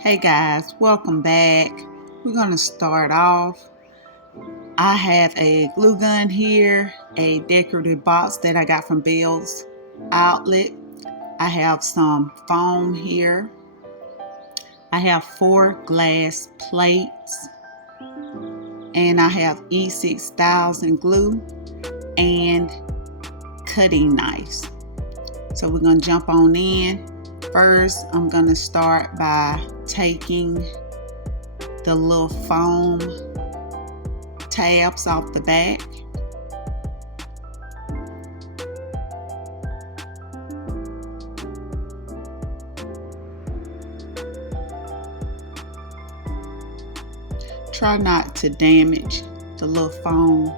Hey guys, welcome back. We're going to start off. I have a glue gun here, a decorative box that I got from Bill's Outlet. I have some foam here. I have 4 glass plates, and I have E6000 glue and cutting knives. So we're going to jump on in. First, I'm going to start by taking the little foam tabs off the back. Try not to damage the little foam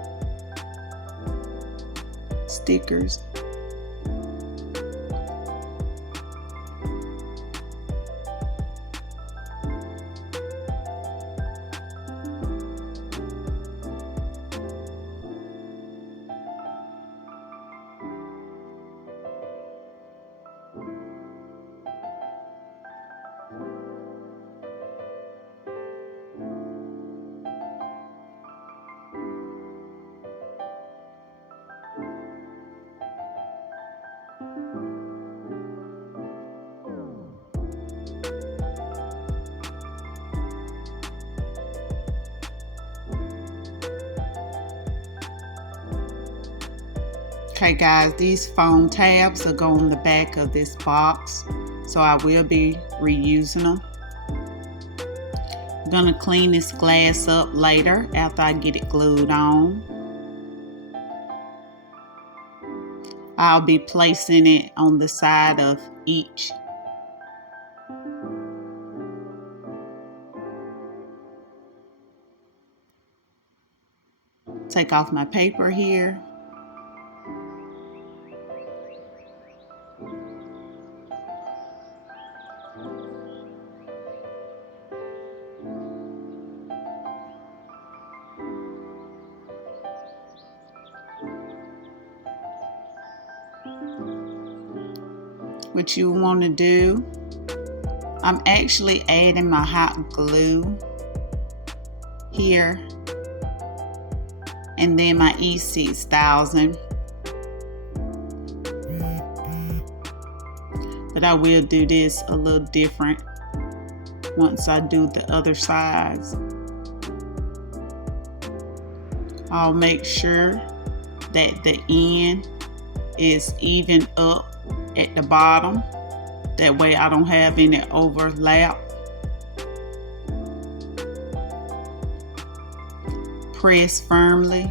stickers. Okay guys, these foam tabs will go on the back of this box, so I will be reusing them. I'm gonna clean this glass up later after I get it glued on. I'll be placing it on the side of each. Take off my paper here. What you want to do, I'm actually adding my hot glue here, and then my E6000, but I will do this a little different once I do the other sides. I'll make sure that the end is even up at the bottom. That way I don't have any overlap. Press firmly.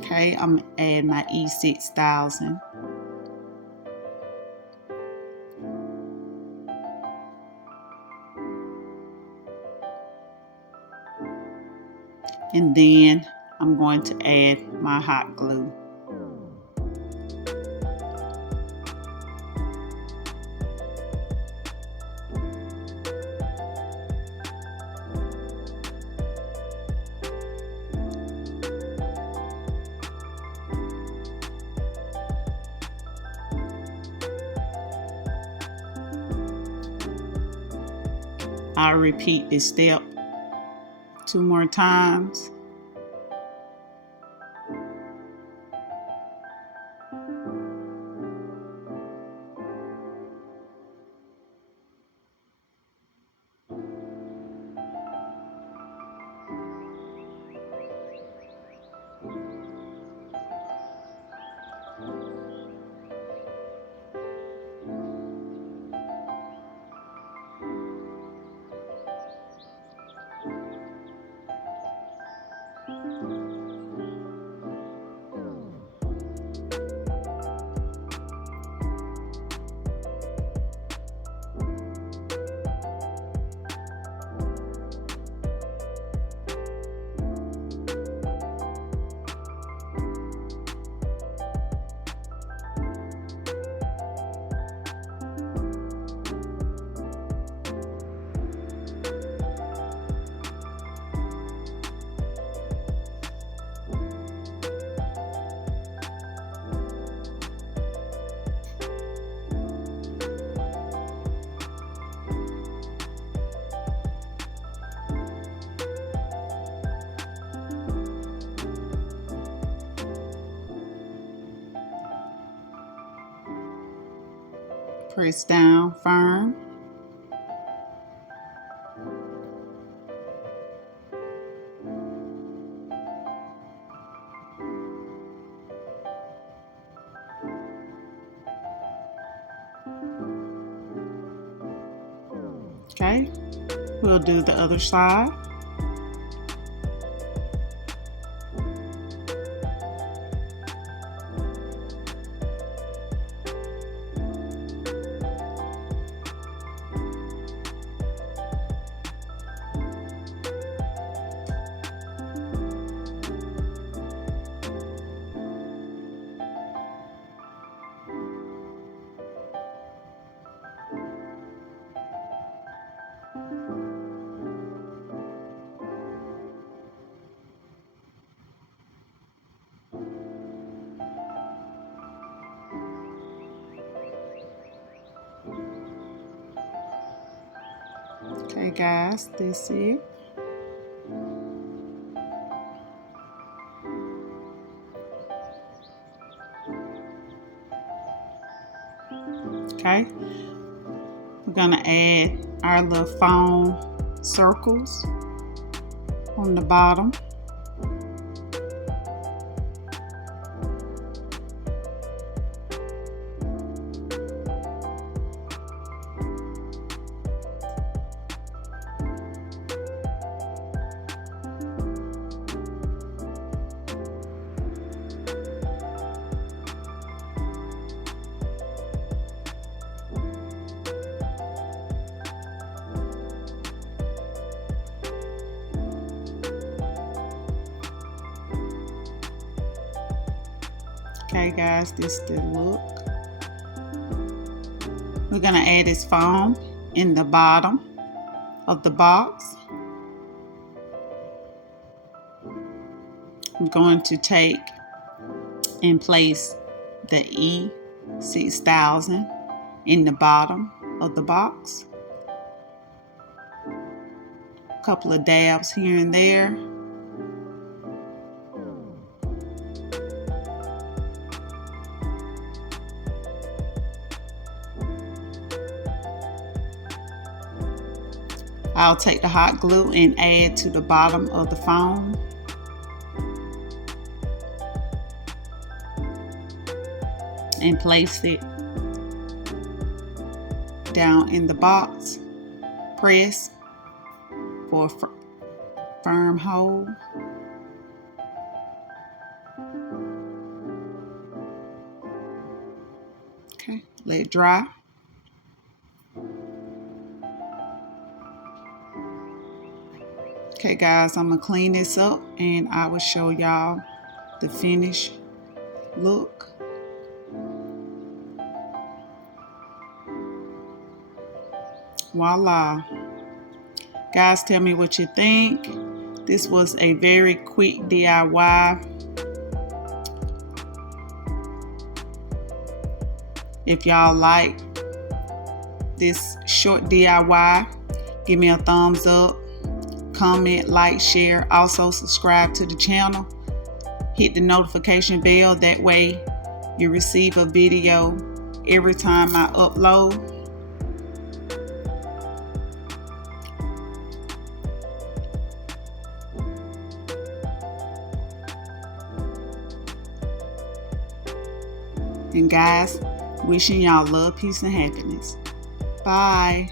Okay, I'm gonna add my E6000. And then I'm going to add my hot glue. I'll repeat this step 2 more times. Press down firm. Okay, we'll do the other side. Okay guys, that's it. Okay, we're gonna add our little foam circles on the bottom. Okay guys, this is the look. We're gonna add this foam in the bottom of the box. I'm going to take and place the E6000 in the bottom of the box. A couple of dabs here and there. I'll take the hot glue and add to the bottom of the foam. And place it down in the box. Press for a firm hold. Okay, let it dry. Okay guys, I'm gonna clean this up and I will show y'all the finished look. Voila. Guys, tell me what you think. This was a very quick DIY. If y'all like this short DIY, give me a thumbs up. Comment, like, share. Also subscribe to the channel. Hit the notification bell. That way you receive a video every time I upload. And guys, wishing y'all love, peace, and happiness. Bye.